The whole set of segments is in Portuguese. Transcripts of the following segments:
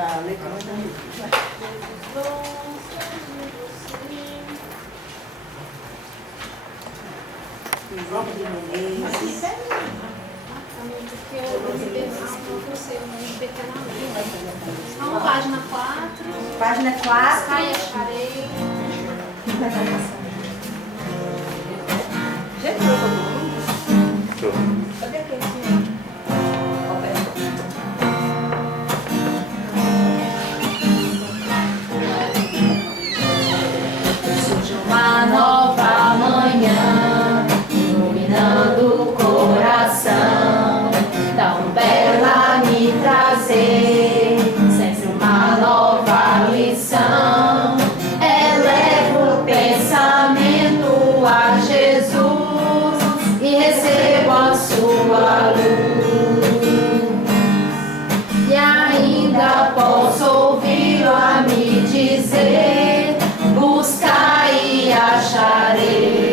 a letra mais bonita. João de Menezes. Porque eu não sei o nome pequeno. Então, página 4. Página 4. Sai, acharei. Já entrou todo mundo? Estou. Cadê aquele? Surge uma nova manhã, iluminando o coração, tão bela me trazer, sempre uma nova lição. Elevo o pensamento a Jesus e recebo a sua luz. E ainda posso ouvir a me dizer: buscai e acharei.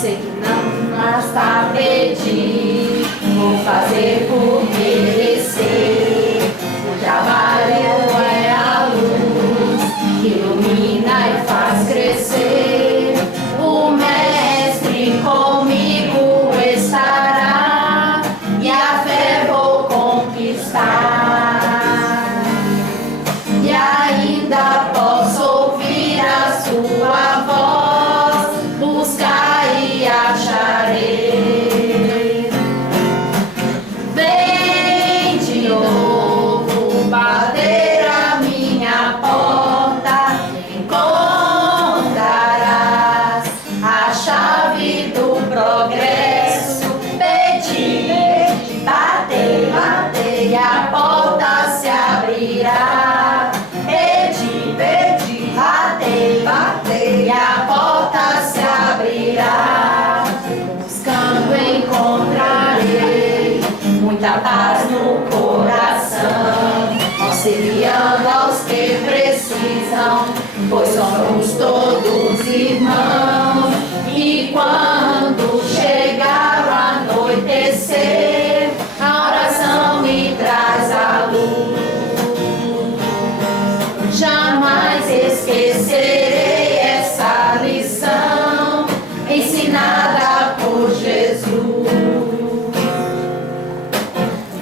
Sei que não basta pedir, vou fazer por merecer. O trabalho é a luz que ilumina e faz crescer. O mestre comigo estará e a fé vou conquistar. E ainda posso ouvir a sua voz, buscar e acharei. Vem de novo bater a minha porta, encontrarás a chave do progresso. Pedi, bater, bater e a porta se abrirá. Pedi, pedi, bater, bater e a porta se abrirá. Buscando encontrarei muita paz no coração, auxiliando aos que precisam, pois somos todos irmãos. E quando chegar o anoitecer, a oração me traz a luz. Jamais esquecerei essa lição ensinada por Jesus.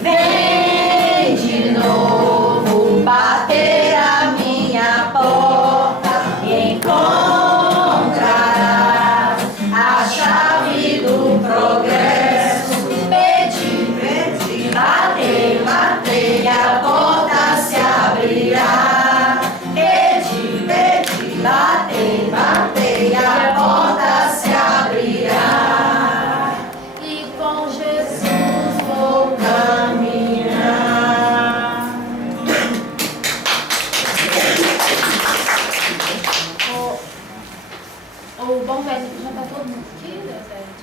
Vem de novo bater a minha porta e encontrarás a chave do progresso. Pedi, pedi, bater, bater e a porta se abrirá. Pedi, pedi, bater, bater e a porta se abrirá. E com Jesus vou caminhar. O bom velho já tá todo mundo aqui, Deus?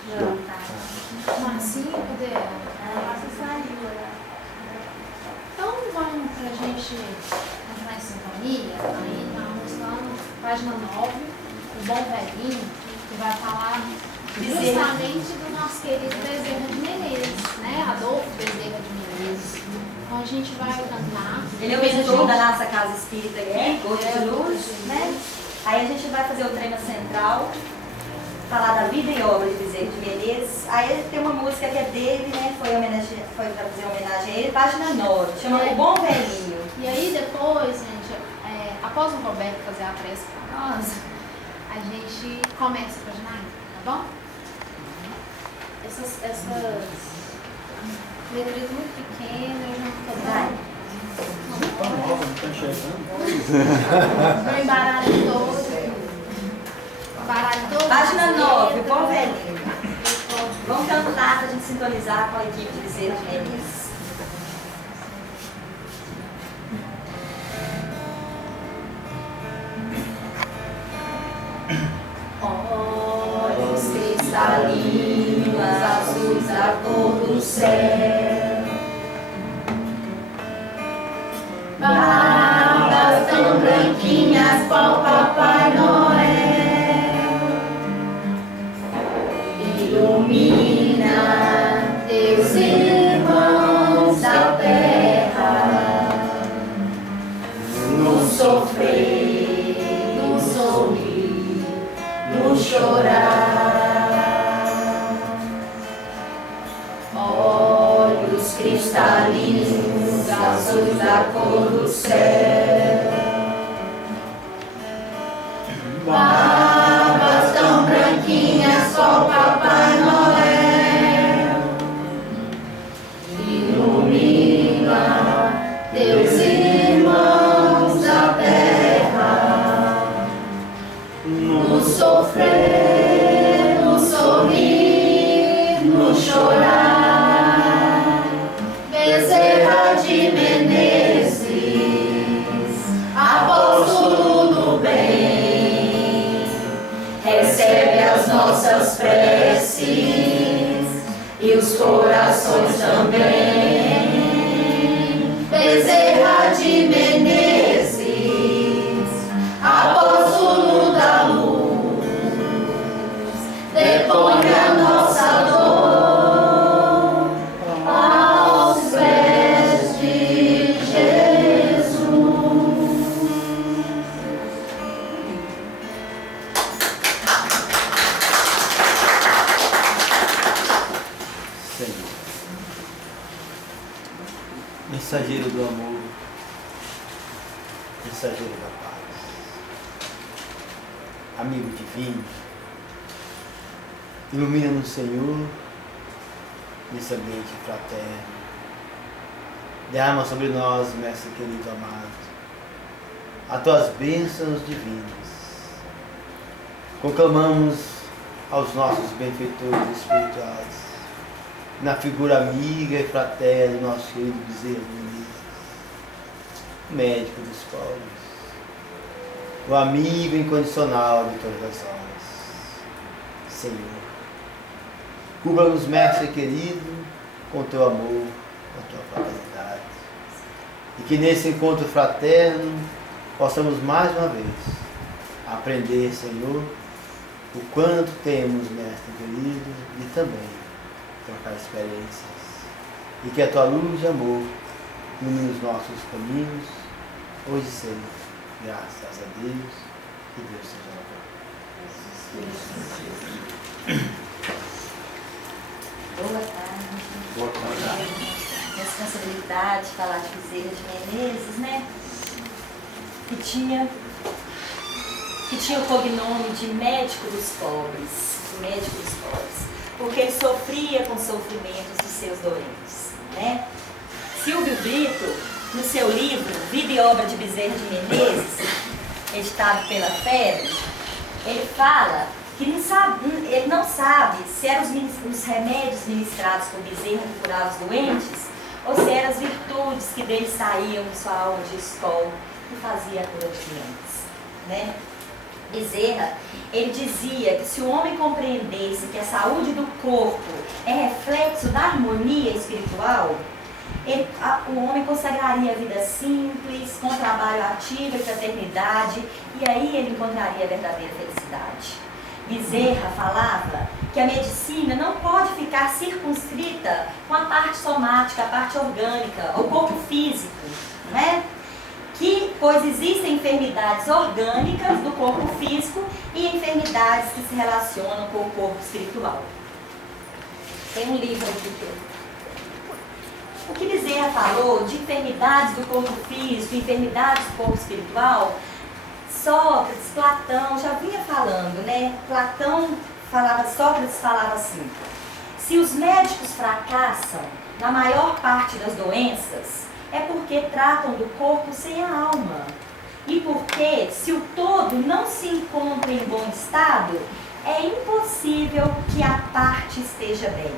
Já tá. Marcinho, cadê ela? Ela saiu, né? Então vamos pra gente entrar em sintonia. Aí vamos lá na página 9, o bom velhinho, que vai falar justamente do nosso querido Bezerra de Menezes, né? Adolfo Bezerra de Menezes. Então a gente vai cantar. Ele é o mentor da nossa casa espírita aqui, Gosto de Luz, né? Aí a gente vai fazer o treino central, falar da vida e obra de Bezerra de Menezes. Aí tem uma música que é dele, né? Foi para fazer homenagem a ele, página 9, chama O Bom Velhinho. E aí depois, gente, após o Roberto fazer a prece para nós, a gente começa com a Janaína, tá bom? Essas letras muito pequenas, eu já não tô dando. Meu embaralho todo. Embaralho todo. Página 9, O Bom Velhinho. Vamos cantar para a gente sintonizar com a equipe de Bezerra de Menezes. Olhos cristalinos, azuis da cor do céu, barbas tão branquinhas qual Papai Noel, ilumina teus irmãos da terra. chorar. Olhos cristalinos, azuis da cor do céu. Barbas tão branquinhas, qual Papai Noel. Ilumina teus irmãos da terra, no sofrer, no sorrir, no chorar. Bezerra de Menezes, apóstolo do bem, recebe as nossas preces e os corações também. Bezerra de Menezes, apóstolo da luz, depõe a nossa dor aos pés de Jesus. Senhor, mensageiro do amor, mensageiro da paz, amigo divino, ilumina-nos, Senhor, nesse ambiente fraterno. Derrama sobre nós, Mestre querido amado, as tuas bênçãos divinas. Conclamamos aos nossos benfeitores espirituais, na figura amiga e fraterna do nosso querido Bezerra de Menezes, médico dos pobres, o amigo incondicional de todas as almas. Senhor, cubra-nos, Mestre querido, com teu amor, com tua fraternidade, e que nesse encontro fraterno possamos mais uma vez aprender, Senhor, o quanto temos, Mestre querido, e também trocar experiências, e que a tua luz de amor ilumine os nossos caminhos, hoje e sempre, graças a Deus, que Deus seja louvado. Boa tarde. Boa tarde. Responsabilidade de falar de Bezerra de Menezes, né? Que tinha o cognome de médico dos pobres, porque ele sofria com os sofrimentos dos seus doentes, né? Silvio Brito, no seu livro Vida e Obra de Bezerra de Menezes, editado pela FEB, ele fala que ele não sabe se eram os remédios ministrados por Bezerra que curavam os doentes, ou se eram as virtudes que dele saíam de sua alma de escola e fazia a cura dos doentes, né? Bezerra, ele dizia que se o homem compreendesse que a saúde do corpo é reflexo da harmonia espiritual, o homem consagraria a vida simples, com trabalho ativo e fraternidade, e aí ele encontraria a verdadeira felicidade. Bezerra falava que a medicina não pode ficar circunscrita com a parte somática, a parte orgânica, o corpo físico, né? Pois existem enfermidades orgânicas do corpo físico e enfermidades que se relacionam com o corpo espiritual. Tem um livro aqui. O que Bezerra falou de enfermidades do corpo físico, enfermidades do corpo espiritual, Sócrates, Platão já vinha falando, né? Sócrates falava assim: se os médicos fracassam na maior parte das doenças, é porque tratam do corpo sem a alma. E porque, se o todo não se encontra em bom estado, é impossível que a parte esteja bem.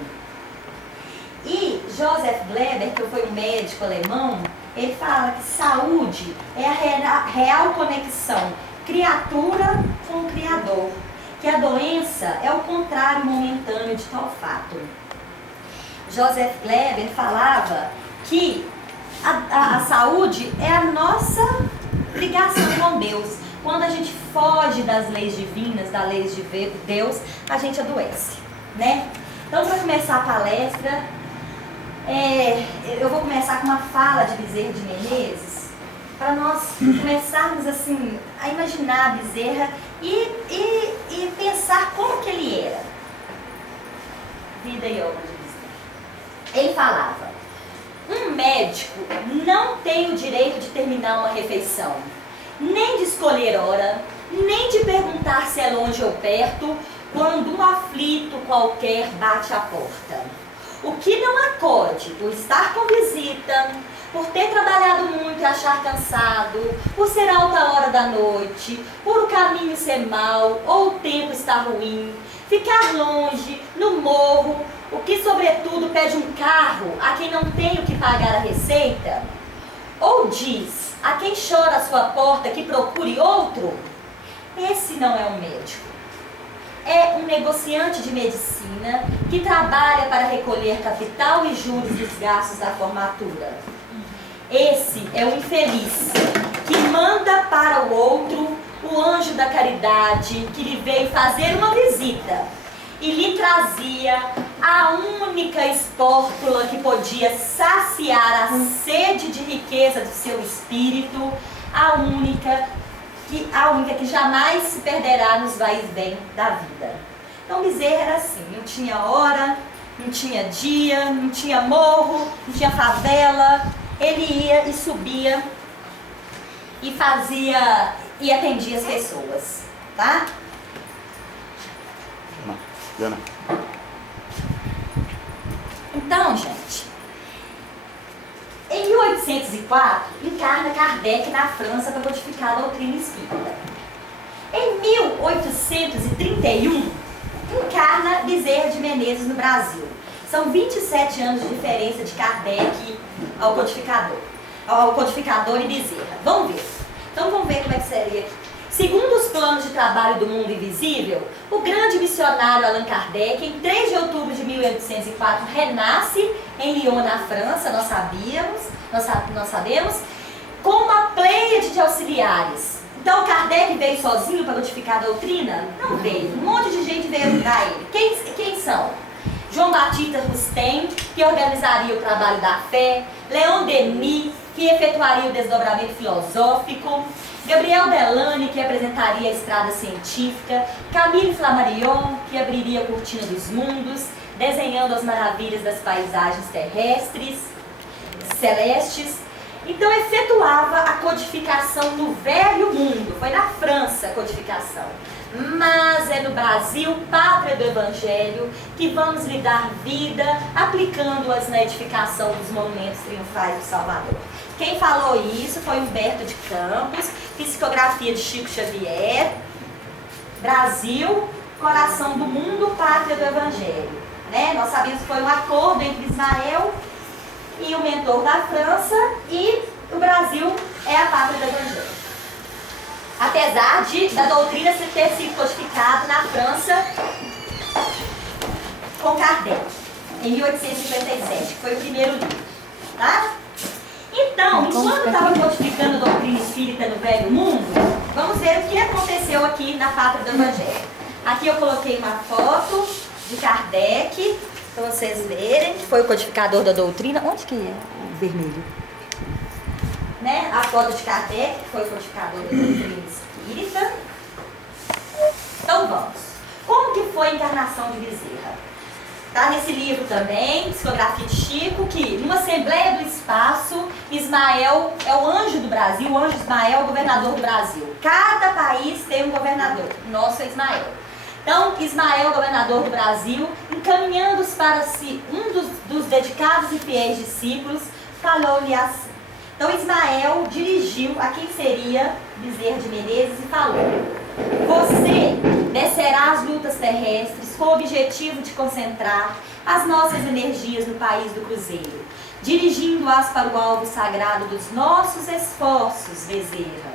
E Joseph Gleber, que foi um médico alemão, ele fala que saúde é a real conexão criatura com o Criador, que a doença é o contrário momentâneo de tal fato. Joseph Gleber falava que a saúde é a nossa ligação com Deus. Quando a gente foge das leis divinas, das leis de Deus, a gente adoece, né? Então, para começar a palestra, eu vou começar com uma fala de Bezerra de Menezes, para nós começarmos assim a imaginar Bezerra e pensar como que ele era. Vida e obra de Bezerra. Ele falava: um médico não tem o direito de terminar uma refeição, nem de escolher hora, nem de perguntar se é longe ou perto, quando um aflito qualquer bate à porta. O que não acode por estar com visita, por ter trabalhado muito e achar cansado, por ser alta hora da noite, por o caminho ser mau ou o tempo estar ruim, ficar longe, no morro, o que sobretudo pede um carro a quem não tem o que pagar a receita, ou diz a quem chora à sua porta que procure outro, esse não é um médico. É um negociante de medicina que trabalha para recolher capital e juros dos gastos da formatura. Esse é o infeliz que manda para o outro o anjo da caridade que lhe veio fazer uma visita e lhe trazia a única espórtula que podia saciar a sede de riqueza do seu espírito, a única que jamais se perderá nos vai-e-vem da vida. Então Bezerra era assim, não tinha hora, não tinha dia, não tinha morro, não tinha favela. Ele ia e subia e fazia e atendia as pessoas, tá? Diana. Então, gente, em 1804, encarna Kardec na França para codificar a doutrina espírita. Em 1831, encarna Bezerra de Menezes no Brasil. São 27 anos de diferença de Kardec ao codificador e Bezerra. Vamos ver. Então vamos ver como é que seria aqui. Segundo os planos de trabalho do mundo invisível, o grande missionário Allan Kardec, em 3 de outubro de 1804, renasce em Lyon, na França, nós sabemos, com uma pleiade de auxiliares. Então Kardec veio sozinho para codificar a doutrina? Não veio. Um monte de gente veio ajudar ele. Quem são? João Batista Rustem, que organizaria o trabalho da fé, Leon Denis, que efetuaria o desdobramento filosófico, Gabriel Delany, que apresentaria a estrada científica, Camille Flammarion, que abriria a cortina dos mundos, desenhando as maravilhas das paisagens terrestres, celestes. Então efetuava a codificação no velho mundo, foi na França a codificação. Mas é no Brasil, pátria do Evangelho, que vamos lhe dar vida, aplicando-as na edificação dos monumentos triunfais do Salvador. Quem falou isso foi Humberto de Campos, psicografia de Chico Xavier, Brasil, coração do mundo, pátria do Evangelho. Né? Nós sabemos que foi um acordo entre Israel e o mentor da França, e o Brasil é a pátria do Evangelho. Apesar da doutrina ter sido codificada na França com Kardec, em 1857, que foi o primeiro livro. Tá? Então, enquanto estava codificando a doutrina espírita no Velho Mundo, vamos ver o que aconteceu aqui na pátria do Evangelho. Aqui eu coloquei uma foto de Kardec, para vocês verem, que foi o codificador da doutrina. Onde que é o vermelho? Né? A foto de Kardec, que foi o codificador da doutrina espírita. Então vamos. Como que foi a encarnação de Bezerra? Está nesse livro também, Psicografia de Chico, que numa Assembleia do Espaço, Ismael é o anjo do Brasil, o anjo Ismael é o governador do Brasil. Cada país tem um governador, o nosso é Ismael. Então, Ismael, governador do Brasil, encaminhando-os para si, um dos dedicados e fiéis discípulos, falou-lhe assim. Então, Ismael dirigiu a quem seria Bezerra de Menezes e falou: você descerá as lutas terrestres com o objetivo de concentrar as nossas energias no país do Cruzeiro, dirigindo-as para o alvo sagrado dos nossos esforços, Bezerra.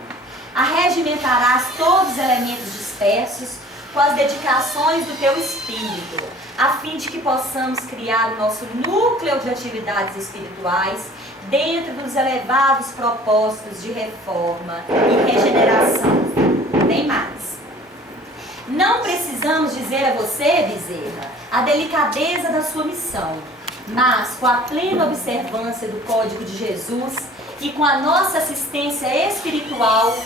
Arregimentarás todos os elementos dispersos com as dedicações do teu espírito, a fim de que possamos criar o nosso núcleo de atividades espirituais dentro dos elevados propósitos de reforma e regeneração. Tem mais. Não precisamos dizer a você, Bezerra, a delicadeza da sua missão, mas com a plena observância do Código de Jesus, e com a nossa assistência espiritual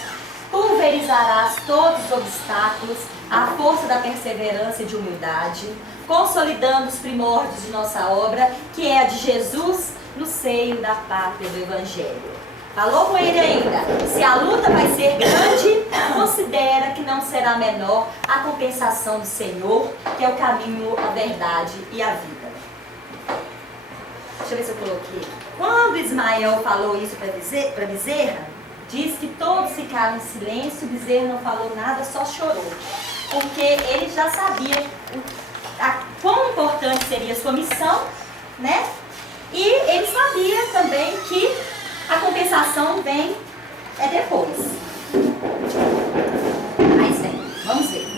pulverizarás todos os obstáculos à força da perseverança e de humildade, consolidando os primórdios de nossa obra, que é a de Jesus no seio da pátria do Evangelho. Falou com ele ainda, se a luta vai ser grande, considera que não será menor a compensação do Senhor, que é o caminho, a verdade e a vida. Deixa eu ver se eu coloquei. Quando Ismael falou isso para Bezerra, diz que todos ficaram em silêncio, Bezerra não falou nada, só chorou. Porque ele já sabia quão importante seria a sua missão, né? E ele sabia também que a compensação vem depois. Mas vem, vamos ver.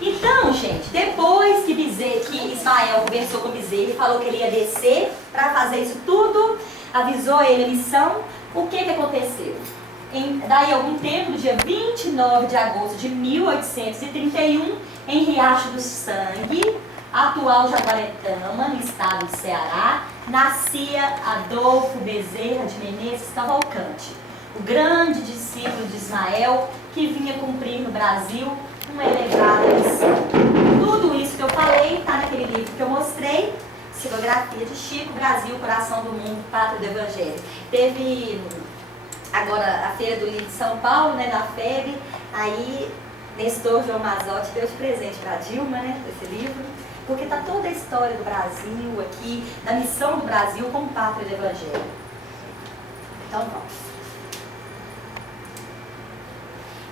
Então, gente, depois que Ismael conversou com Bezerra e falou que ele ia descer para fazer isso tudo, avisou ele a missão, o que aconteceu? Daí algum tempo, no dia 29 de agosto de 1831, em Riacho do Sangue, atual Jaguaretama, no estado do Ceará, nascia Adolfo Bezerra de Menezes Cavalcante, o grande discípulo de Ismael, que vinha cumprir no Brasil uma elevada missão. Tudo isso que eu falei está naquele livro que eu mostrei, Psicografia de Chico, Brasil, Coração do Mundo, Pátria do Evangelho. Teve agora a Feira do Livro de São Paulo, né, da FEB, aí Nestor João Mazotti deu de presente para a Dilma, né, esse livro, porque está toda a história do Brasil aqui, da missão do Brasil como Pátria do Evangelho. Então vamos.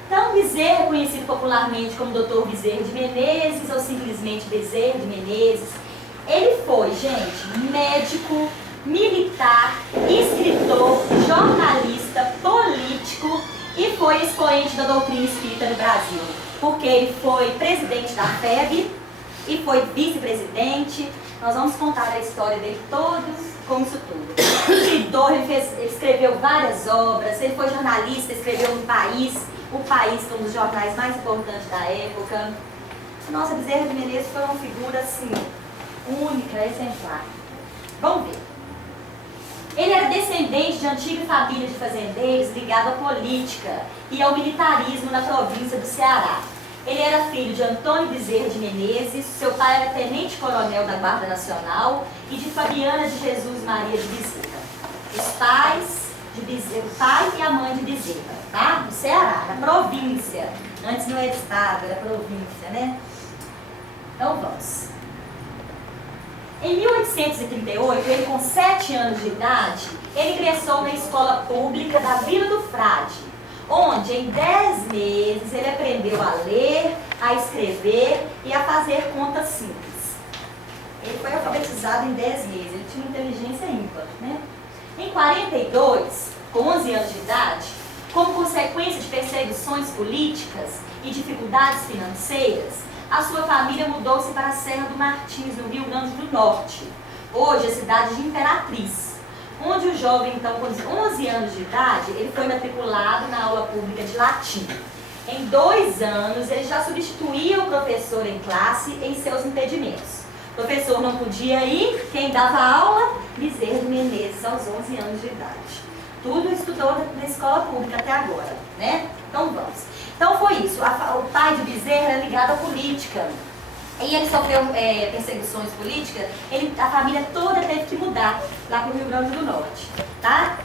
Então, Bezerra é conhecido popularmente como Dr. Bezerra de Menezes, ou simplesmente Bezerra de Menezes. Ele foi, gente, médico, militar, escritor, jornalista, político e foi expoente da doutrina espírita no Brasil, porque ele foi presidente da FEB e foi vice-presidente. Nós vamos contar a história dele todos com isso tudo. Escritor, ele escreveu várias obras, ele foi jornalista, escreveu no País, o País foi um dos jornais mais importantes da época. Nossa, Bezerra de Menezes foi uma figura assim, única, exemplar. Vamos ver. Ele era descendente de antiga família de fazendeiros ligada à política e ao militarismo na província do Ceará. Ele era filho de Antônio Bezerra de Menezes, seu pai era tenente-coronel da Guarda Nacional, e de Fabiana de Jesus Maria de Bezerra. Os pais de Bezerra, o pai e a mãe de Bezerra, tá? No Ceará, na província. Antes não era estado, era província, né? Então vamos. Em 1838, ele com 7 anos de idade, ele ingressou na escola pública da Vila do Frade, onde em 10 meses ele aprendeu a ler, a escrever e a fazer contas simples. Ele foi alfabetizado em 10 meses, ele tinha uma inteligência ímpar, né? Em 42, com 11 anos de idade, como consequência de perseguições políticas e dificuldades financeiras, a sua família mudou-se para a Serra do Martins, no Rio Grande do Norte, hoje a cidade de Imperatriz, onde o jovem, então, com 11 anos de idade, ele foi matriculado na aula pública de latim. Em 2 anos, ele já substituía o professor em classe em seus impedimentos. O professor não podia ir, quem dava aula? Bezerra de Menezes, aos 11 anos de idade. Tudo estudou na escola pública até agora, né? Então vamos. Então foi isso, o pai de Bezerra era ligado à política. E ele sofreu perseguições políticas, a família toda teve que mudar lá para o Rio Grande do Norte, tá?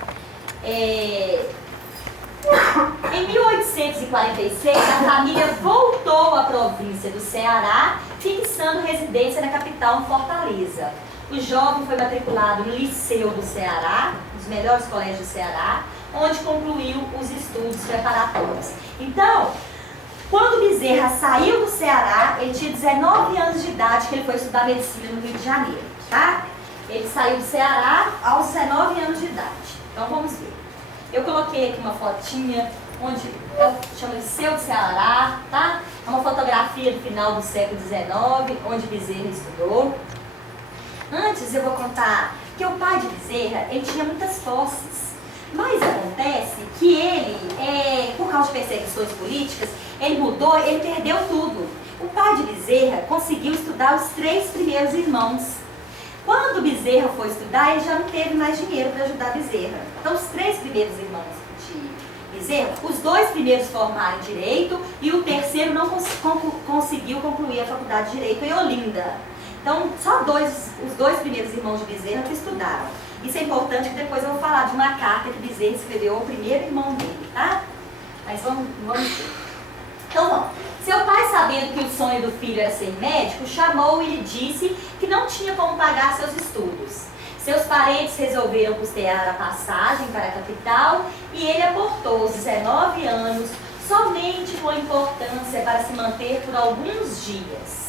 Em 1846, a família voltou à província do Ceará, fixando residência na capital, em Fortaleza. O jovem foi matriculado no Liceu do Ceará, um dos melhores colégios do Ceará, onde concluiu os estudos preparatórios. Então, quando Bezerra saiu do Ceará, ele tinha 19 anos de idade, que ele foi estudar medicina no Rio de Janeiro, tá? Ele saiu do Ceará aos 19 anos de idade. Então, vamos ver. Eu coloquei aqui uma fotinha, onde eu chamo Liceu do Ceará, tá? É uma fotografia do final do século XIX, onde Bezerra estudou. Antes, eu vou contar que o pai de Bezerra, ele tinha muitas posses. Mas acontece que ele, por causa de perseguições políticas, ele mudou, ele perdeu tudo. O pai de Bezerra conseguiu estudar os 3 primeiros irmãos. Quando Bezerra foi estudar, ele já não teve mais dinheiro para ajudar Bezerra. Então, os 3 primeiros irmãos de Bezerra, os 2 primeiros formaram em Direito e o terceiro não conseguiu concluir a faculdade de Direito em Olinda. Então, só os 2 primeiros irmãos de Bezerra que estudaram. Isso é importante, que depois eu vou falar de uma carta que Bezerra escreveu ao primeiro irmão dele, tá? Mas vamos ver. Então, bom, seu pai, sabendo que o sonho do filho era ser médico, chamou-o e lhe disse que não tinha como pagar seus estudos. Seus parentes resolveram custear a passagem para a capital e ele aportou os 19 anos somente com importância para se manter por alguns dias.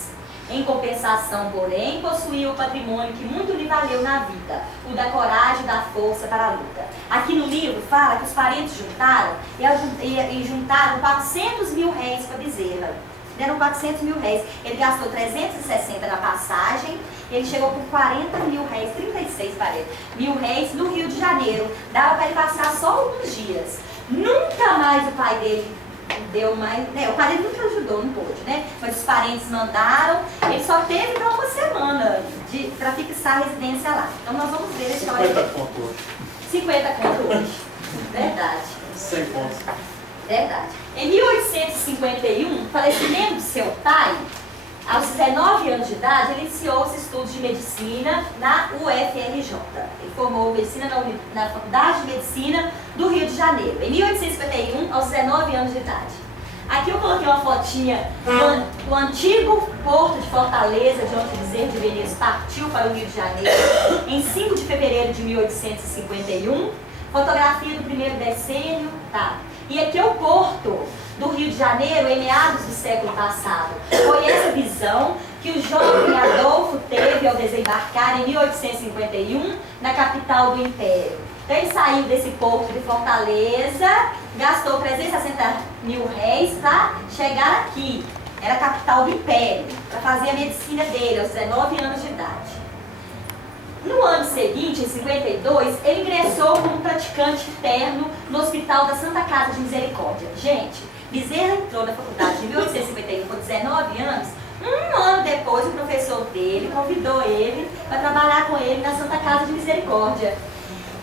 Em compensação, porém, possuía o patrimônio que muito lhe valeu na vida, o da coragem e da força para a luta. Aqui no livro fala que os parentes juntaram e juntaram 400 mil réis para Bezerra. Deram 400 mil réis. Ele gastou 360 na passagem, ele chegou com 40 mil réis, 36 mil réis no Rio de Janeiro. Dava para ele passar só alguns dias. Nunca mais o pai dele deu mais, né? O pai dele nunca ajudou, não pôde, né? Mas os parentes mandaram, ele só teve para uma semana para fixar a residência lá. Então nós vamos ver a história. 50 conto hoje. 50 conto hoje. Verdade. 100 contos. Verdade. Em 1851, falecimento de seu pai, aos 19 anos de idade, ele iniciou os estudos de medicina na UFRJ. Ele formou medicina na Faculdade de Medicina do Rio de Janeiro, em 1851, aos 19 anos de idade. Aqui eu coloquei uma fotinha do antigo porto de Fortaleza, de onde Bezerra de Menezes partiu para o Rio de Janeiro, em 5 de fevereiro de 1851. Fotografia do primeiro decênio, tá? E aqui é o porto do Rio de Janeiro em meados do século passado. Foi essa visão que o jovem Adolfo teve ao desembarcar em 1851 na capital do Império. Então ele saiu desse porto de Fortaleza, gastou 360 mil réis para chegar aqui. Era a capital do Império, para fazer a medicina dele aos 19 anos de idade. No ano seguinte, em 52, ele ingressou como praticante interno no Hospital da Santa Casa de Misericórdia. Gente, Bezerra entrou na faculdade em 1851 com 19 anos. Um ano depois, o professor dele convidou ele para trabalhar com ele na Santa Casa de Misericórdia.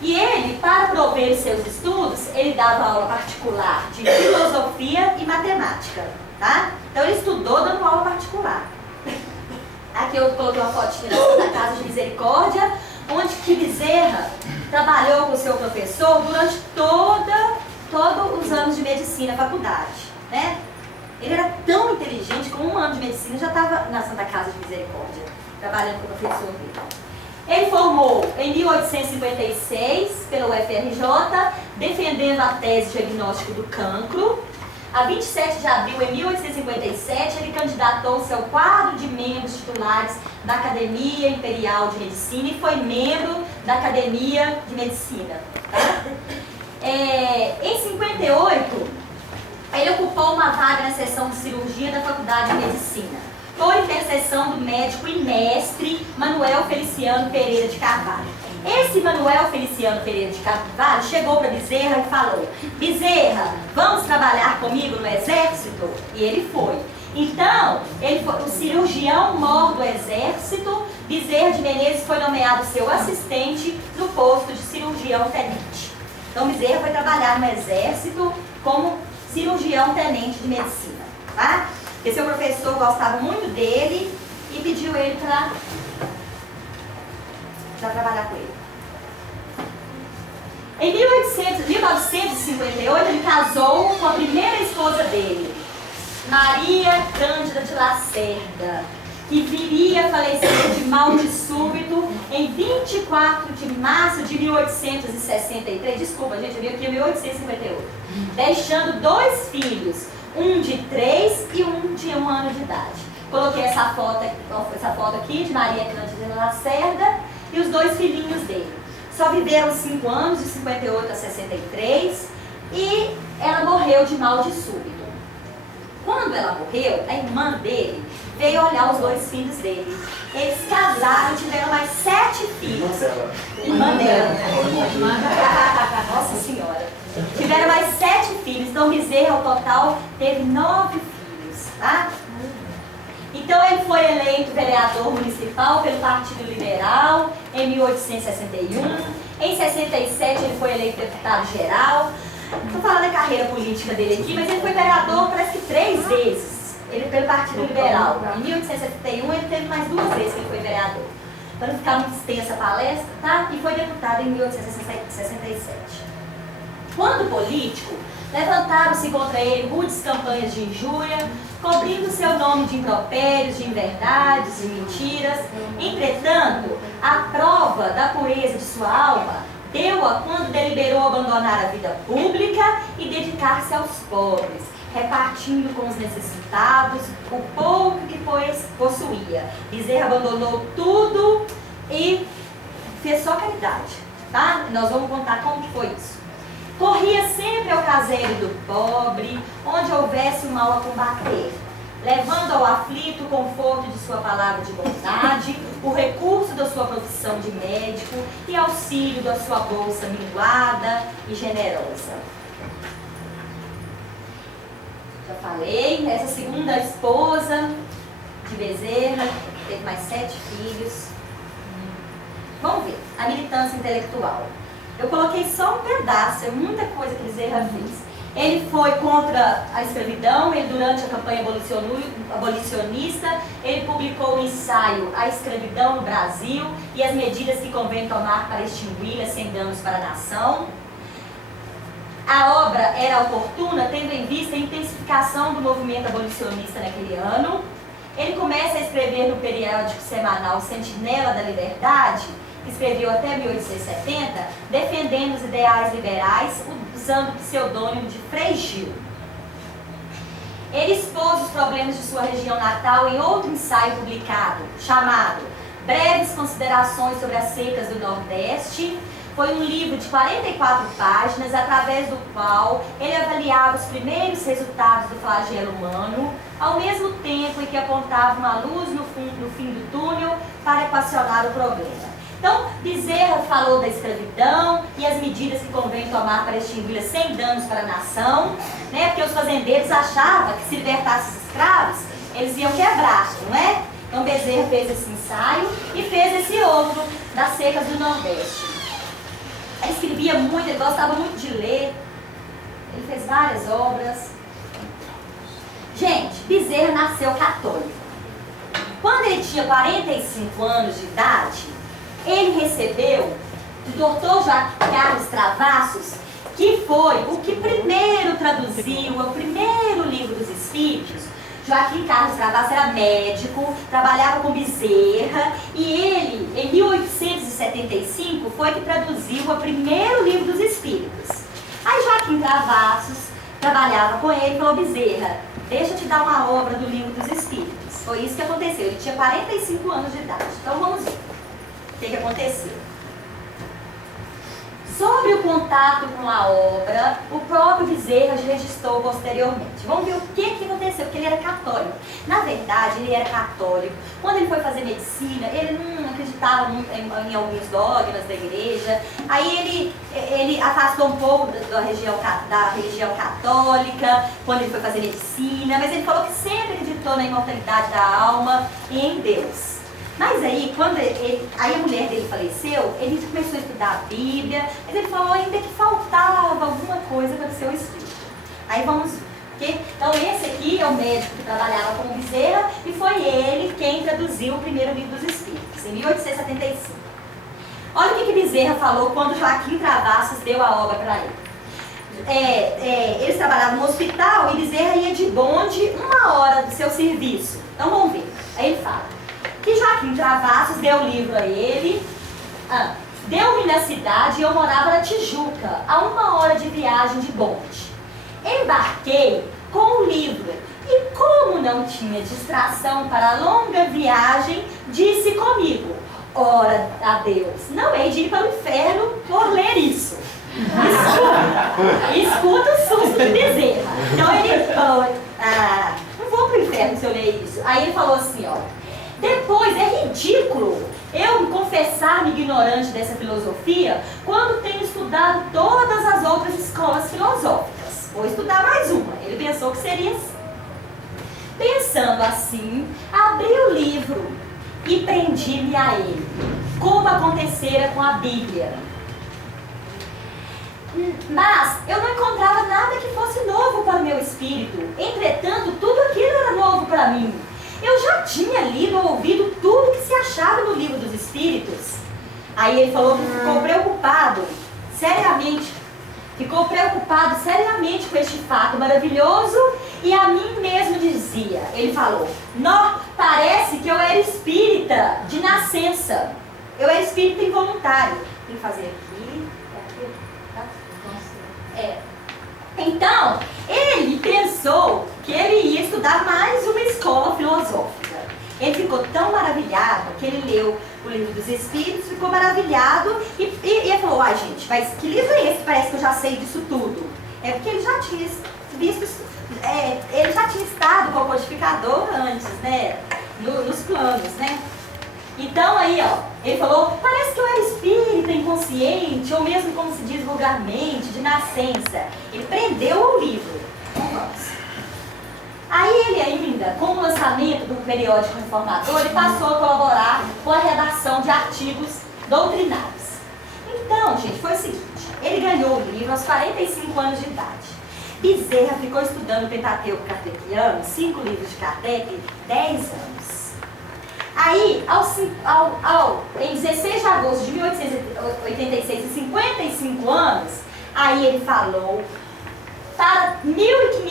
E ele, para prover seus estudos, ele dava aula particular de filosofia e matemática, tá? Então ele estudou dando aula particular. Aqui eu coloquei uma fotinha da Santa Casa de Misericórdia, onde que Bezerra trabalhou com o seu professor durante todos os anos de medicina na faculdade, né? Ele era tão inteligente, com 1 ano de medicina já estava na Santa Casa de Misericórdia, trabalhando com o professor dele. Ele formou em 1856 pela UFRJ, defendendo a tese de diagnóstico do cancro. A 27 de abril de 1857, ele candidatou-se ao quadro de membros titulares da Academia Imperial de Medicina e foi membro da Academia de Medicina. Tá? Em 58, ele ocupou uma vaga na seção de cirurgia da Faculdade de Medicina, por intercessão do médico e mestre Manuel Feliciano Pereira de Carvalho. Esse Manuel Feliciano Pereira de Carvalho chegou para Bezerra e falou: Bezerra, vamos trabalhar comigo no exército? E ele foi. Então, ele foi o cirurgião-mor do exército. Bezerra de Menezes foi nomeado seu assistente no posto de cirurgião-tenente. Então, Bezerra foi trabalhar no exército como cirurgião-tenente de medicina, tá? Porque seu professor gostava muito dele e pediu ele para trabalhar com ele. Em 1958, ele casou com a primeira esposa dele, Maria Cândida de Lacerda, que viria a falecer de mal de súbito em 24 de março de 1863. Desculpa, gente, eu vi aqui em 1858. Deixando 2 filhos, um de 3 e um de 1 ano de idade. Coloquei essa foto aqui de Maria Cândida de Lacerda e os 2 filhinhos dele. Só viveram 5 anos, de 58 a 63, e ela morreu de mal de súbito. Quando ela morreu, a irmã dele veio olhar os 2 filhos dele. Eles casaram e tiveram mais 7 filhos. Irmã dela. Nossa Senhora. Tiveram mais 7 filhos. Então, Bezerra, ao total, teve 9 filhos. Tá? Então ele foi eleito vereador municipal pelo Partido Liberal em 1861. Em 67 ele foi eleito deputado-geral. Estou falando da carreira política dele aqui, mas ele foi vereador parece que 3 vezes. Ele pelo Partido Liberal. Em 1871 ele teve mais 2 vezes que ele foi vereador. Para não ficar muito extensa a palestra, tá? E foi deputado em 1867. Quando político, levantaram-se contra ele rudes campanhas de injúria, cobrindo seu nome de impropérios, de inverdades, de mentiras. Entretanto, a prova da pureza de sua alma deu-a quando deliberou abandonar a vida pública e dedicar-se aos pobres, repartindo com os necessitados o pouco que possuía. Bezerra abandonou tudo e fez só caridade, tá? Nós vamos contar como que foi isso. Corria sempre ao caseiro do pobre, onde houvesse o mal a combater, levando ao aflito o conforto de sua palavra de bondade, o recurso da sua profissão de médico e auxílio da sua bolsa minguada e generosa. Já falei, essa segunda esposa de Bezerra, teve mais 7 filhos. Vamos ver, a militância intelectual. Eu coloquei só um pedaço, é muita coisa que Bezerra fez. Ele foi contra a escravidão, ele durante a campanha abolicionista, ele publicou o ensaio A Escravidão no Brasil e as medidas que convém tomar para extingui-la sem danos para a nação. A obra era oportuna, tendo em vista a intensificação do movimento abolicionista naquele ano. Ele começa a escrever no periódico semanal Sentinela da Liberdade, que escreveu até 1870, defendendo os ideais liberais, usando o pseudônimo de Frei Gil. Ele expôs os problemas de sua região natal em outro ensaio publicado, chamado Breves Considerações sobre as Secas do Nordeste. Foi um livro de 44 páginas, através do qual ele avaliava os primeiros resultados do flagelo humano, ao mesmo tempo em que apontava uma luz no fim do túnel para equacionar o problema. Então, Bezerra falou da escravidão e as medidas que convém tomar para extingui-la sem danos para a nação, né? Porque os fazendeiros achavam que se libertassem os escravos, eles iam quebrar, não é? Então, Bezerra fez esse ensaio e fez esse outro das secas do Nordeste. Ele escrevia muito, ele gostava muito de ler, ele fez várias obras. Gente, Bezerra nasceu católico. Quando ele tinha 45 anos de idade, ele recebeu do Dr. Carlos Travassos, que foi o que primeiro traduziu o primeiro livro dos Espíritos. Joaquim Carlos Travassos era médico, trabalhava com Bezerra, e ele, em 1875, foi que traduziu o primeiro livro dos Espíritos. Aí Joaquim Travassos trabalhava com ele e falou: Bezerra, deixa eu te dar uma obra do livro dos Espíritos. Foi isso que aconteceu, ele tinha 45 anos de idade. Então vamos ver o que aconteceu. Sobre o contato com a obra, o próprio Bezerra registrou posteriormente. Vamos ver o que aconteceu, porque ele era católico. Na verdade, ele era católico. Quando ele foi fazer medicina, ele não acreditava muito em alguns dogmas da igreja. Aí ele afastou um pouco da religião católica, quando ele foi fazer medicina, mas ele falou que sempre acreditou na imortalidade da alma e em Deus. Mas aí, quando a mulher dele faleceu, ele começou a estudar a Bíblia, mas ele falou ainda que faltava alguma coisa para o seu espírito. Aí vamos ver. Okay? Então esse aqui é o médico que trabalhava com Bezerra e foi ele quem traduziu o primeiro livro dos Espíritos, em 1875. Olha o que Bezerra falou quando Joaquim Travassos deu a obra para ele. Eles trabalhavam no hospital e Bezerra ia de bonde 1 hora do seu serviço. Então vamos ver. Aí ele fala que Joaquim Travassos deu o livro a ele, deu-me na cidade e eu morava na Tijuca, a 1 hora de viagem de bonde. Embarquei com o livro e, como não tinha distração para a longa viagem, disse comigo: ora a Deus, não hei de ir para o inferno por ler isso. Escuta o susto de Bezerra. Então ele falou: não vou para o inferno se eu ler isso. Aí ele falou assim, ó: depois é ridículo eu me confessar-me ignorante dessa filosofia quando tenho estudado todas as outras escolas filosóficas. Vou estudar mais uma. Ele pensou que seria assim. Pensando assim, abri o livro e prendi-me a ele, como acontecera com a Bíblia. Mas eu não encontrava nada que fosse novo para o meu espírito. Entretanto, tudo aquilo era novo para mim. Eu já tinha lido ou ouvido tudo que se achava no livro dos Espíritos. Aí ele falou que ficou preocupado, seriamente com este fato maravilhoso, e a mim mesmo dizia, ele falou, não, parece que eu era espírita de nascença. Eu era espírita involuntário. Tem que fazer aqui, tá? Então, ele pensou que ele ia estudar mais uma escola filosófica. Ele ficou tão maravilhado que ele leu o livro dos Espíritos, ficou maravilhado e ele falou, gente, mas que livro é esse? Parece que eu já sei disso tudo. É porque ele já tinha visto, ele já tinha estado com o codificador antes, né? Nos planos, né? Então aí, ele falou, parece que eu era espírita, inconsciente, ou mesmo como se diz vulgarmente, de nascença. Ele prendeu o livro. Então vamos. Aí ele ainda, com o lançamento do periódico Reformador, ele passou a colaborar com a redação de artigos doutrinários. Então, gente, foi o seguinte, ele ganhou o livro aos 45 anos de idade. Bezerra ficou estudando o Pentateuco Kardeciano, 5 livros de Kardec, 10 anos. Aí, em 16 de agosto de 1886, em 55 anos, aí ele falou para 1.500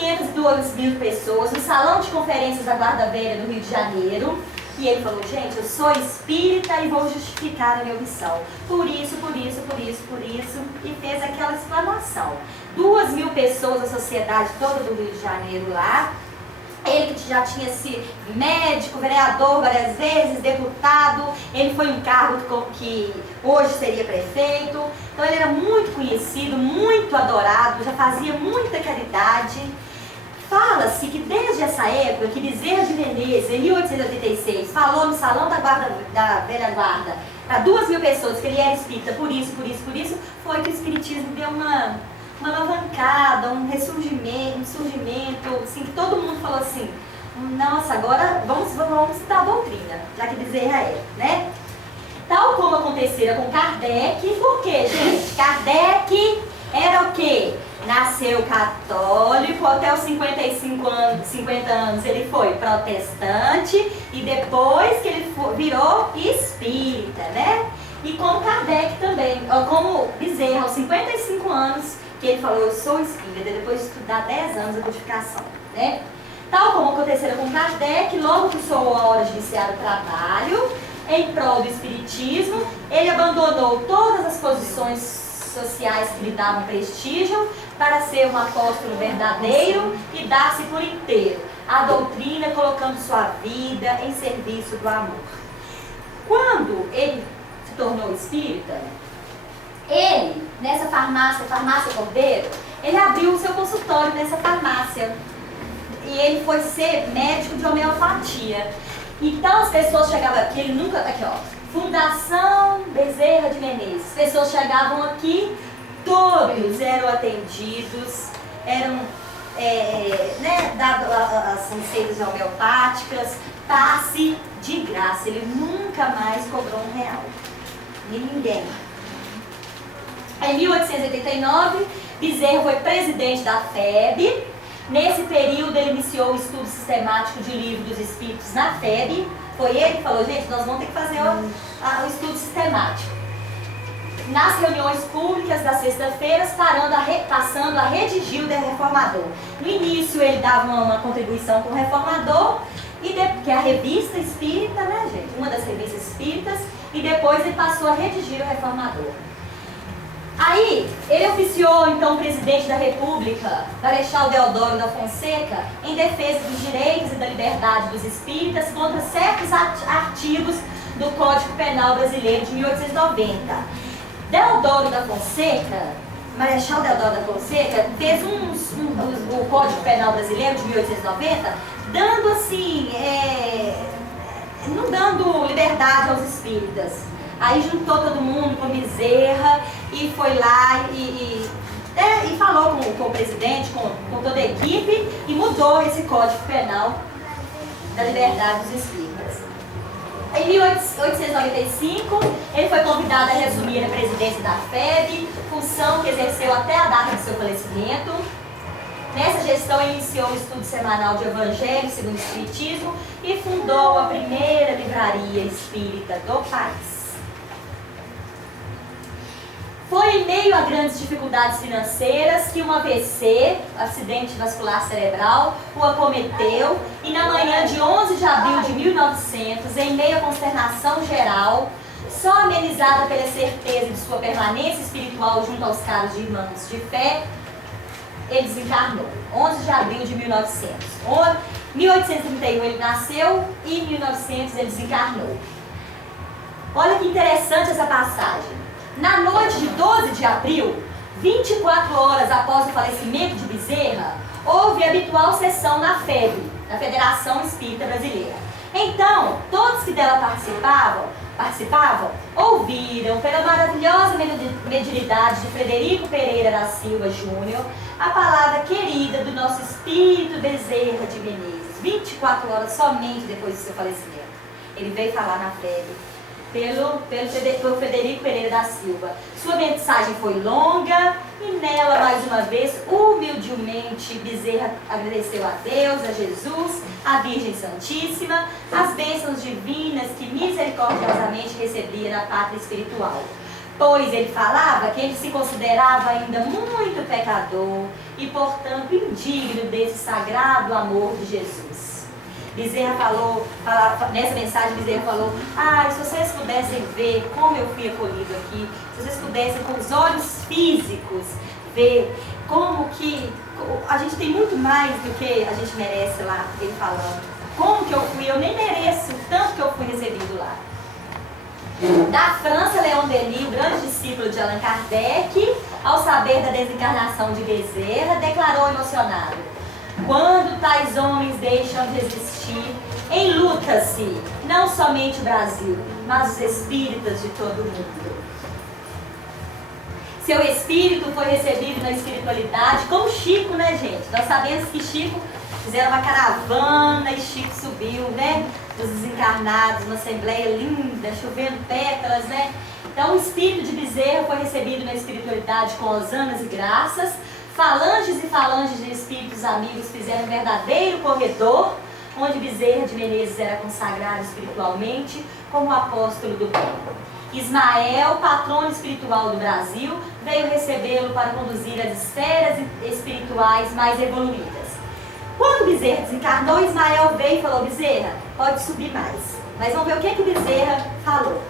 e 2.000 pessoas no Salão de Conferências da Guarda Velha do Rio de Janeiro. E ele falou, gente, eu sou espírita e vou justificar a minha missão. Por isso, e fez aquela explanação. 2.000 pessoas da sociedade toda do Rio de Janeiro lá. Ele que já tinha sido médico, vereador várias vezes, deputado, ele foi um cargo que hoje seria prefeito. Então ele era muito conhecido, muito adorado, já fazia muita caridade. Fala-se que desde essa época que Bezerra de Menezes, em 1886, falou no Salão da Velha Guarda para 2.000 pessoas que ele era espírita, por isso, foi que o espiritismo deu uma alavancada, um surgimento, assim, que todo mundo falou assim, nossa, agora vamos estudar a doutrina, já que Bezerra é, né? Tal como acontecera com Kardec, por quê, gente? Kardec era o quê? Nasceu católico, até os 50 anos ele foi protestante, e depois que ele virou espírita, né? E como Kardec também, como Bezerra, aos 55 anos, que ele falou, eu sou espírita, depois de estudar 10 anos a codificação, né? Tal como aconteceu com Kardec, logo que soou a hora de iniciar o trabalho, em prol do espiritismo, ele abandonou todas as posições sociais que lhe davam prestígio para ser um apóstolo verdadeiro e dar-se por inteiro à doutrina, colocando sua vida em serviço do amor. Quando ele se tornou espírita, ele, nessa farmácia Cordeiro, ele abriu o seu consultório nessa farmácia. E ele foi ser médico de homeopatia. Então as pessoas chegavam aqui, ele nunca, aqui ó, Fundação Bezerra de Menezes. As pessoas chegavam aqui, todos eram atendidos, eram dadas as receitas homeopáticas, passe de graça. Ele nunca mais cobrou R$1. Ninguém. Em 1889, Bezerra foi presidente da FEB. Nesse período, ele iniciou o estudo sistemático de livro dos Espíritos na FEB. Foi ele que falou, gente, nós vamos ter que fazer o estudo sistemático. Nas reuniões públicas das sextas-feiras, passando a redigir o Reformador. No início, ele dava uma contribuição com o Reformador, que é a revista espírita, né, gente? Uma das revistas espíritas, e depois ele passou a redigir o Reformador. Aí, ele oficiou, então, o presidente da República, Marechal Deodoro da Fonseca, em defesa dos direitos e da liberdade dos espíritas contra certos artigos do Código Penal Brasileiro de 1890. Deodoro da Fonseca, Marechal Deodoro da Fonseca, fez o Código Penal Brasileiro de 1890, dando assim, não dando liberdade aos espíritas. Aí juntou todo mundo com Bezerra e foi lá e falou com o presidente, com toda a equipe, e mudou esse Código Penal da liberdade dos espíritas. Em 1895, ele foi convidado a resumir a presidência da FEB, função que exerceu até a data de seu falecimento. Nessa gestão, ele iniciou o estudo semanal de Evangelho segundo o Espiritismo e fundou a primeira livraria espírita do país. Foi em meio a grandes dificuldades financeiras que um AVC, acidente vascular cerebral, o acometeu e na manhã de 11 de abril de 1900, em meio à consternação geral, só amenizada pela certeza de sua permanência espiritual junto aos caros de irmãos de fé, ele desencarnou. 11 de abril de 1900. 1831 ele nasceu e em 1900 ele desencarnou. Olha que interessante essa passagem. Na noite de 12 de abril, 24 horas após o falecimento de Bezerra, houve a habitual sessão na FEB, na Federação Espírita Brasileira. Então, todos que dela participavam ouviram, pela maravilhosa mediunidade de Frederico Pereira da Silva Júnior, a palavra querida do nosso espírito Bezerra de Menezes, 24 horas somente depois do seu falecimento. Ele veio falar na FEB. Pelo Frederico Pereira da Silva. Sua mensagem foi longa e nela, mais uma vez, humildemente, Bezerra agradeceu a Deus, a Jesus, a Virgem Santíssima, as bênçãos divinas que misericordiosamente recebia na pátria espiritual. Pois ele falava que ele se considerava ainda muito pecador e, portanto, indigno desse sagrado amor de Jesus. Bezerra nessa mensagem Bezerra falou: se vocês pudessem ver como eu fui acolhido aqui, se vocês pudessem com os olhos físicos ver como que a gente tem muito mais do que a gente merece lá, ele falando. Como que eu nem mereço tanto que eu fui recebido lá. Da França, Leon Denis, o grande discípulo de Allan Kardec, ao saber da desencarnação de Bezerra, declarou emocionado: quando tais homens deixam de existir, enluta-se não somente o Brasil, mas os espíritas de todo o mundo. Seu espírito foi recebido na espiritualidade, como Chico, né, gente? Nós sabemos que Chico fizeram uma caravana e Chico subiu, né, dos desencarnados, uma assembleia linda, chovendo pétalas, né? Então o espírito de Bezerra foi recebido na espiritualidade com hosanas e graças. Falanges e falanges de espíritos amigos fizeram um verdadeiro corredor, onde Bezerra de Menezes era consagrado espiritualmente como apóstolo do bem. Ismael, patrono espiritual do Brasil, veio recebê-lo para conduzir as esferas espirituais mais evoluídas. Quando Bezerra desencarnou, Ismael veio e falou: Bezerra, pode subir mais. Mas vamos ver o que Bezerra falou.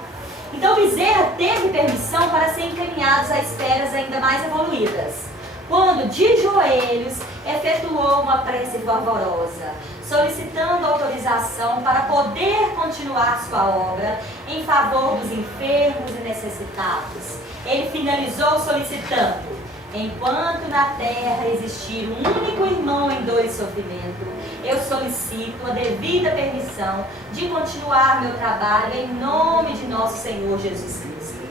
Então Bezerra teve permissão para ser encaminhados a esferas ainda mais evoluídas, quando, de joelhos, efetuou uma prece fervorosa, solicitando autorização para poder continuar sua obra em favor dos enfermos e necessitados. Ele finalizou solicitando: enquanto na terra existir um único irmão em dor e sofrimento, eu solicito a devida permissão de continuar meu trabalho em nome de nosso Senhor Jesus Cristo.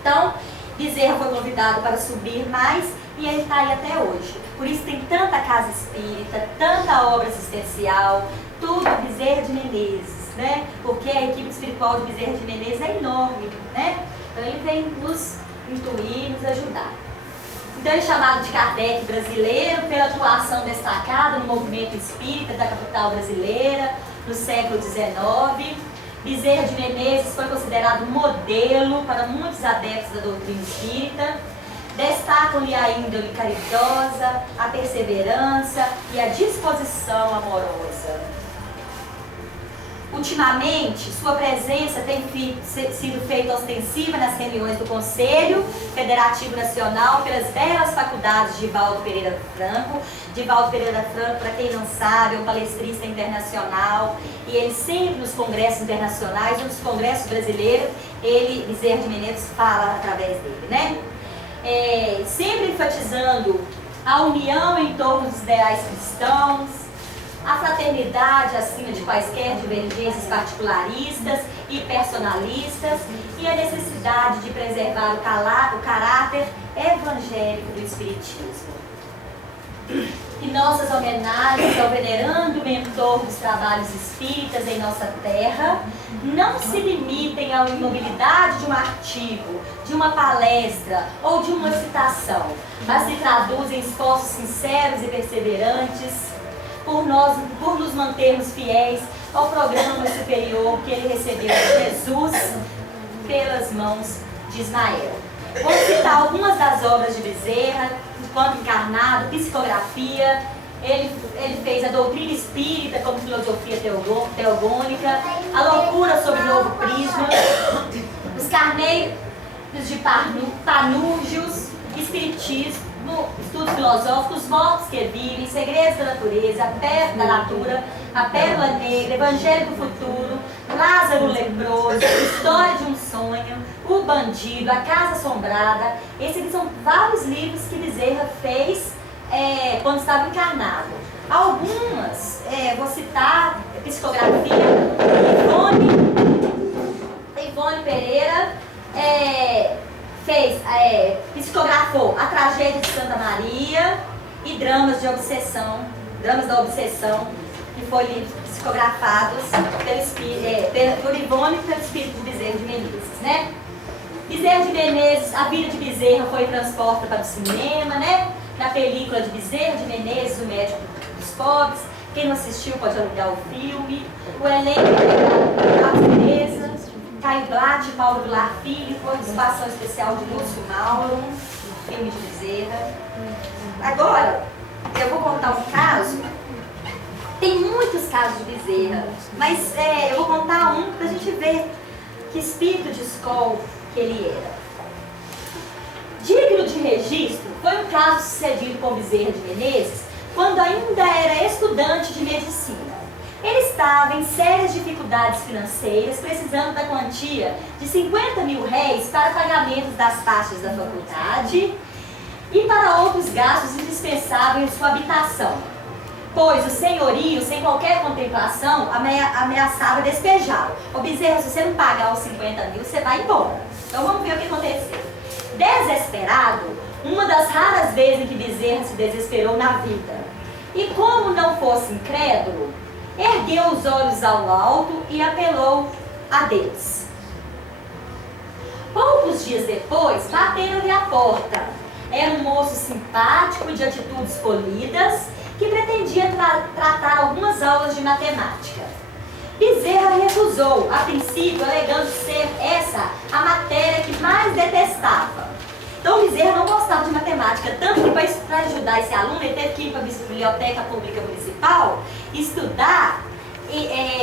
Então, Bezerra foi convidado para subir mais e ele está aí até hoje. Por isso tem tanta casa espírita, tanta obra assistencial, tudo Bezerra de Menezes, né? Porque a equipe espiritual de Bezerra de Menezes é enorme, né? Então ele vem nos intuir, nos ajudar. Então ele é chamado de Kardec brasileiro pela atuação destacada no movimento espírita da capital brasileira no século XIX. Bezerra de Menezes foi considerado modelo para muitos adeptos da doutrina espírita. Destacam-lhe a índole caridosa, a perseverança e a disposição amorosa. Ultimamente, sua presença tem sido feita ostensiva nas reuniões do Conselho Federativo Nacional pelas belas faculdades de Divaldo Pereira Franco. Divaldo Pereira Franco, para quem não sabe, é um palestrista internacional e ele sempre nos congressos internacionais, nos congressos brasileiros, ele, Bezerra de Menezes, fala através dele, né? Sempre enfatizando a união em torno dos ideais cristãos, a fraternidade acima de quaisquer divergências particularistas e personalistas e a necessidade de preservar o caráter evangélico do Espiritismo. E nossas homenagens ao venerando mentor promotor dos trabalhos espíritas em nossa terra não se limitem à imobilidade de um artigo, de uma palestra ou de uma citação, mas se traduzem em esforços sinceros e perseverantes por nos mantermos fiéis ao programa superior que ele recebeu de Jesus pelas mãos de Ismael. Vou citar algumas das obras de Bezerra, enquanto encarnado, psicografia. Ele fez a doutrina espírita como filosofia teogônica, a loucura sob novo prisma, os carneiros de Panúrgios, espiritismo, estudos filosóficos, votos que vivem, segredos da natureza, a pérola negra, evangelho do futuro, Lázaro leproso, história de um sonho, o bandido, a casa assombrada. Esses são vários livros que Bezerra fez quando estava encarnado. Algumas, vou citar, psicografia, Ivone Pereira psicografou A Tragédia de Santa Maria e Dramas da Obsessão, que foi psicografados por Ivone e pelo espírito de Bezerra de Menezes, né? Bezerra de Menezes, a vida de Bezerra foi transposta para o cinema, né? Na película de Bezerra de Menezes, O Médico dos Pobres. Quem não assistiu pode alugar o filme. O elenco é Carlos Tereza, Caio Blatt, Paulo Vilar Filho, participação especial de Lúcio Mauro, no filme de Bezerra. Agora, eu vou contar um caso. Tem muitos casos de Bezerra, mas eu vou contar um para a gente ver que espírito de escola que ele era. Digno de registro foi um caso sucedido com Bezerra de Menezes quando ainda era estudante de medicina. Ele estava em sérias dificuldades financeiras, precisando da quantia de 50 mil réis para pagamentos das taxas da faculdade e para outros gastos indispensáveis em sua habitação, pois o senhorio, sem qualquer contemplação, ameaçava despejá-lo. Ô Bezerra, se você não pagar os 50 mil, você vai embora. Então vamos ver o que aconteceu. Desesperado, uma das raras vezes em que Bezerra se desesperou na vida, e como não fosse incrédulo, ergueu os olhos ao alto e apelou a Deus. Poucos dias depois, bateram-lhe à porta. Era um moço simpático, de atitudes polidas, que pretendia tratar algumas aulas de matemática. Bezerra recusou, a princípio alegando ser essa a matéria que mais detestava. Então Bezerra não gostava de matemática, tanto que para ajudar esse aluno ele teve que ir para a Biblioteca Pública Municipal estudar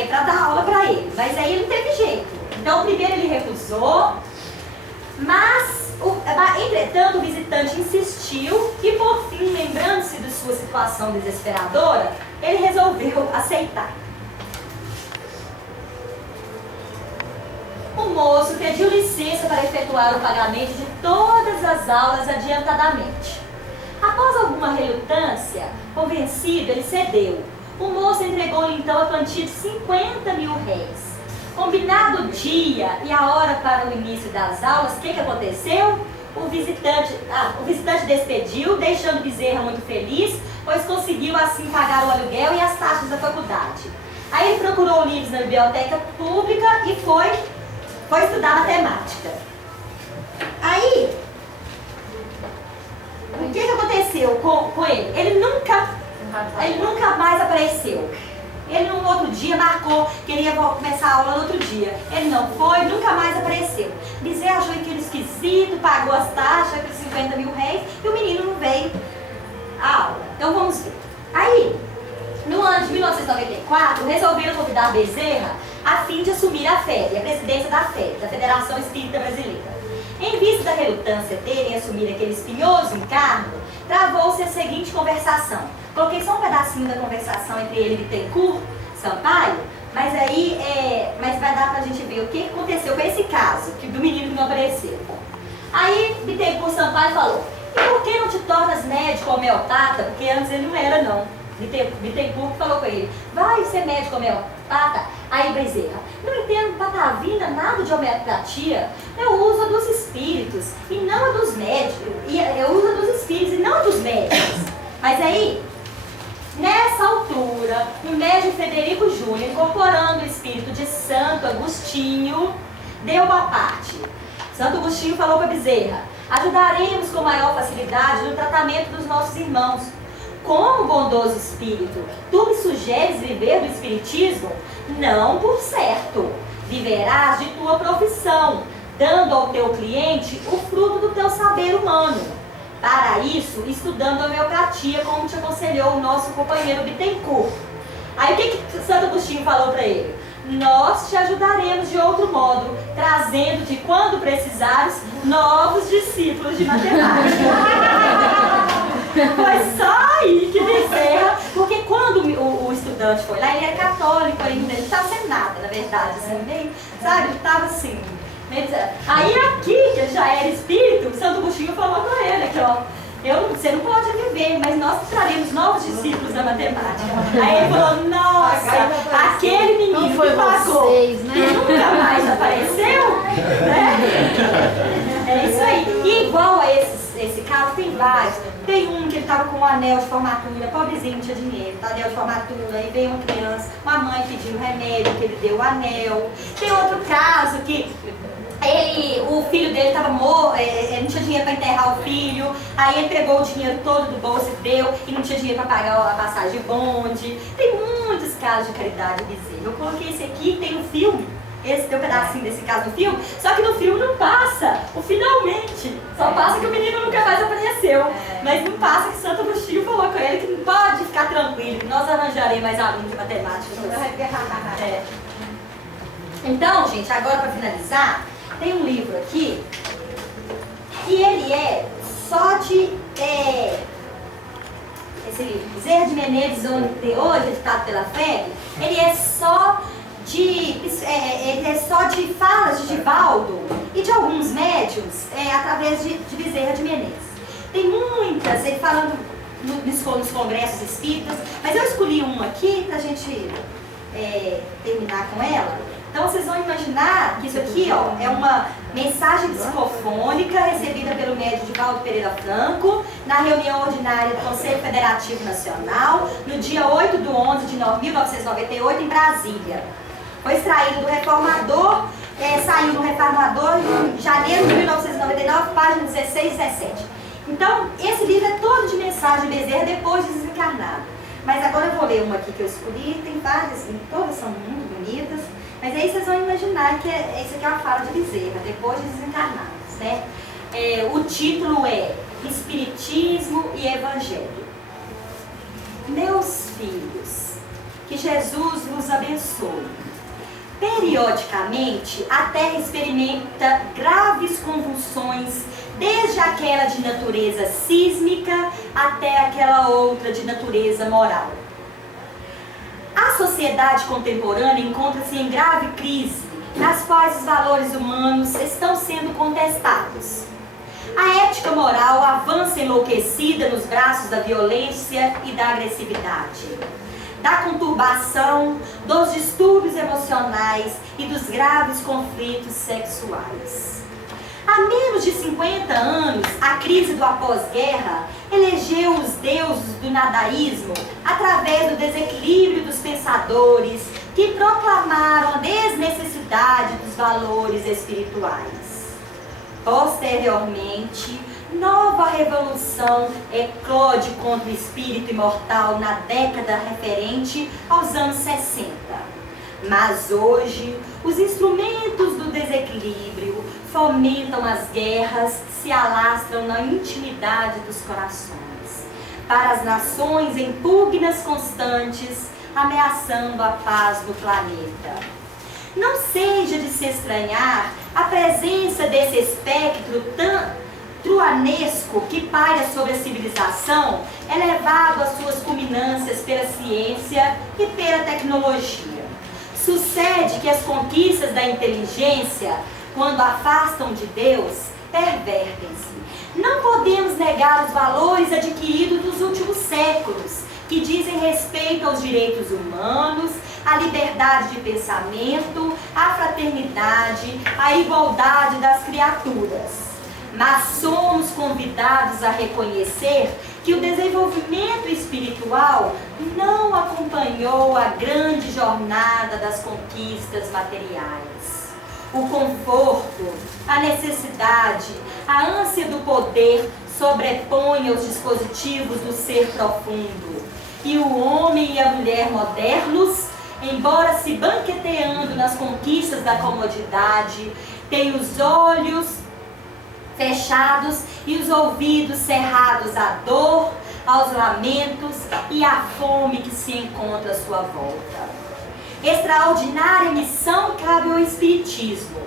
para dar aula para ele. Mas aí ele não teve jeito. Então primeiro ele recusou, mas entretanto o visitante insistiu e por fim, lembrando-se de sua situação desesperadora, ele resolveu aceitar. O moço pediu licença para efetuar o pagamento de todas as aulas adiantadamente. Após alguma relutância, convencido, ele cedeu. O moço entregou-lhe então a quantia de 50 mil réis. Combinado o dia e a hora para o início das aulas, o que aconteceu? O visitante despediu, deixando Bezerra muito feliz, pois conseguiu assim pagar o aluguel e as taxas da faculdade. Aí ele procurou livros na biblioteca pública e foi estudar matemática. Aí, o que aconteceu com ele? Ele nunca mais apareceu. Ele no outro dia marcou que ele ia começar a aula no outro dia. Ele não foi, nunca mais apareceu. Bezerra achou aquilo esquisito, pagou as taxas, aqueles 50 mil réis, e o menino não veio à aula. Então vamos ver. Aí, no ano de 1994, resolveram convidar Bezerra a fim de assumir a FEB, a presidência da FEB, da Federação Espírita Brasileira. Em vista da relutância dele em assumir aquele espinhoso encargo, travou-se a seguinte conversação. Coloquei só um pedacinho da conversação entre ele e Bittencourt Sampaio, mas mas vai dar pra gente ver o que aconteceu com esse caso, do menino que não apareceu. Aí Bittencourt Sampaio falou: e por que não te tornas médico homeopata? Porque antes ele não era, não. Bittencourt falou com ele: vai ser médico homeopata? Aí Bezerra: não entendo patavina, nada de homeopatia. Eu uso a dos espíritos e não a dos médicos. Eu uso a dos espíritos e não a dos médicos. Mas aí, nessa altura, um médico de Frederico Júnior, incorporando o espírito de Santo Agostinho, deu uma parte. Santo Agostinho falou para Bezerra: ajudaremos com maior facilidade no tratamento dos nossos irmãos. Como bondoso espírito, tu me sugeres viver do espiritismo? Não por certo. Viverás de tua profissão, dando ao teu cliente o fruto do teu saber humano. Para isso, estudando a homeopatia, como te aconselhou o nosso companheiro Bittencourt. Aí o que Santo Agostinho falou para ele? Nós te ajudaremos de outro modo, trazendo-te, quando precisares, novos discípulos de matemática. Foi só aí que Bezerra, porque quando o estudante foi lá, ele era católico ainda, ele não estava sem nada, na verdade, assim, bem, sabe, ele estava assim. Aí aqui, que ele já era espírito, Santo Agostinho falou com ele, que ó, você não pode viver, mas nós traremos novos discípulos da matemática. Aí ele falou, nossa, aquele menino que pagou, vocês, né? que nunca mais apareceu, né? É isso aí. E igual a esse caso, tem vários. Tem um que ele estava com um anel de formatura, pobrezinho, não tinha dinheiro, tá? Anel de formatura, aí veio uma criança, uma mãe pediu remédio, que ele deu o anel. Tem outro caso que o filho dele estava morto, não tinha dinheiro para enterrar o filho, aí ele pegou o dinheiro todo do bolso e deu, e não tinha dinheiro para pagar a passagem de bonde. Tem muitos casos de caridade Bezerra. Eu coloquei esse aqui, tem um filme, esse tem um pedacinho desse caso no filme, só que no filme não passa o finalmente, só passa que o menino nunca mais apareceu, mas não passa que Santo Agostinho falou com ele que pode ficar tranquilo, que nós arranjaremos mais alunos de matemática. Então, gente, agora para finalizar, tem um livro aqui, que ele é só de... esse livro, Bezerra de Menezes, de hoje, editado pela FEB, ele é só de falas de Divaldo e de alguns médiuns através de Bezerra de Menezes. Tem muitas, ele falando nos congressos espíritas, mas eu escolhi uma aqui para a gente terminar com ela. Então vocês vão imaginar que isso aqui ó, é uma mensagem psicofônica recebida pelo médium Divaldo Pereira Franco na reunião ordinária do Conselho Federativo Nacional no dia 8/11 de 1998 em Brasília. Foi extraído do Reformador, saiu do Reformador em janeiro de 1999, página 16 e 17. Então esse livro é todo de mensagem de Bezerra depois de desencarnado. Mas agora eu vou ler uma aqui que eu escolhi, tem várias, todas são muito bonitas. Mas aí vocês vão imaginar que isso aqui é uma fala de Bezerra, depois de desencarnados, né? O título é Espiritismo e Evangelho. Meus filhos, que Jesus vos abençoe. Periodicamente, a Terra experimenta graves convulsões, desde aquela de natureza sísmica até aquela outra de natureza moral. A sociedade contemporânea encontra-se em grave crise, nas quais os valores humanos estão sendo contestados. A ética moral avança enlouquecida nos braços da violência e da agressividade, da conturbação, dos distúrbios emocionais e dos graves conflitos sexuais. Há menos de 50 anos, a crise do após-guerra elegeu os deuses do nadaísmo através do desequilíbrio dos pensadores que proclamaram a desnecessidade dos valores espirituais. Posteriormente, nova revolução eclode contra o espírito imortal na década referente aos anos 60. Mas hoje, os instrumentos do desequilíbrio fomentam as guerras que se alastram na intimidade dos corações, para as nações em pugnas constantes, ameaçando a paz do planeta. Não seja de se estranhar a presença desse espectro truanesco que paira sobre a civilização, elevado às suas culminâncias pela ciência e pela tecnologia. Sucede que as conquistas da inteligência, quando afastam de Deus, pervertem-se. Não podemos negar os valores adquiridos nos últimos séculos, que dizem respeito aos direitos humanos, à liberdade de pensamento, à fraternidade, à igualdade das criaturas. Mas somos convidados a reconhecer que o desenvolvimento espiritual não acompanhou a grande jornada das conquistas materiais. O conforto, a necessidade, a ânsia do poder sobrepõem aos dispositivos do ser profundo. E o homem e a mulher modernos, embora se banqueteando nas conquistas da comodidade, têm os olhos fechados e os ouvidos cerrados à dor, aos lamentos e à fome que se encontra à sua volta. Extraordinária missão cabe ao Espiritismo: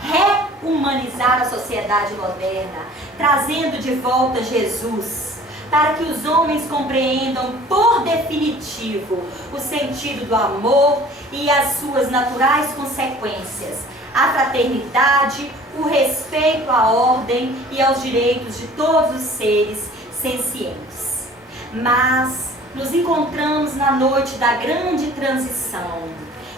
rehumanizar a sociedade moderna, trazendo de volta Jesus, para que os homens compreendam por definitivo o sentido do amor e as suas naturais consequências, a fraternidade, o respeito à ordem e aos direitos de todos os seres sencientes. Mas nos encontramos na noite da grande transição,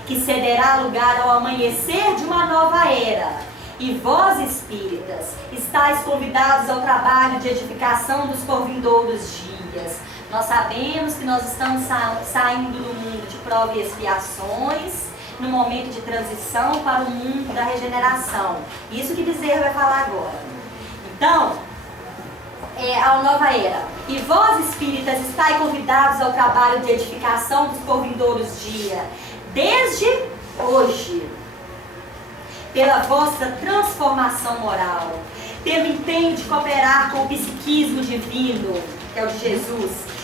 que cederá lugar ao amanhecer de uma nova era. E vós, espíritas, estáis convidados ao trabalho de edificação dos porvindouros dias. Nós sabemos que nós estamos saindo do mundo de provas e expiações, no momento de transição para o mundo da regeneração. Isso que Bezerra vai falar agora. Então, a nova era. E vós, espíritas, estáis convidados ao trabalho de edificação dos porvindouros dia, desde hoje, pela vossa transformação moral, pelo empenho de cooperar com o psiquismo divino, que é o de Jesus,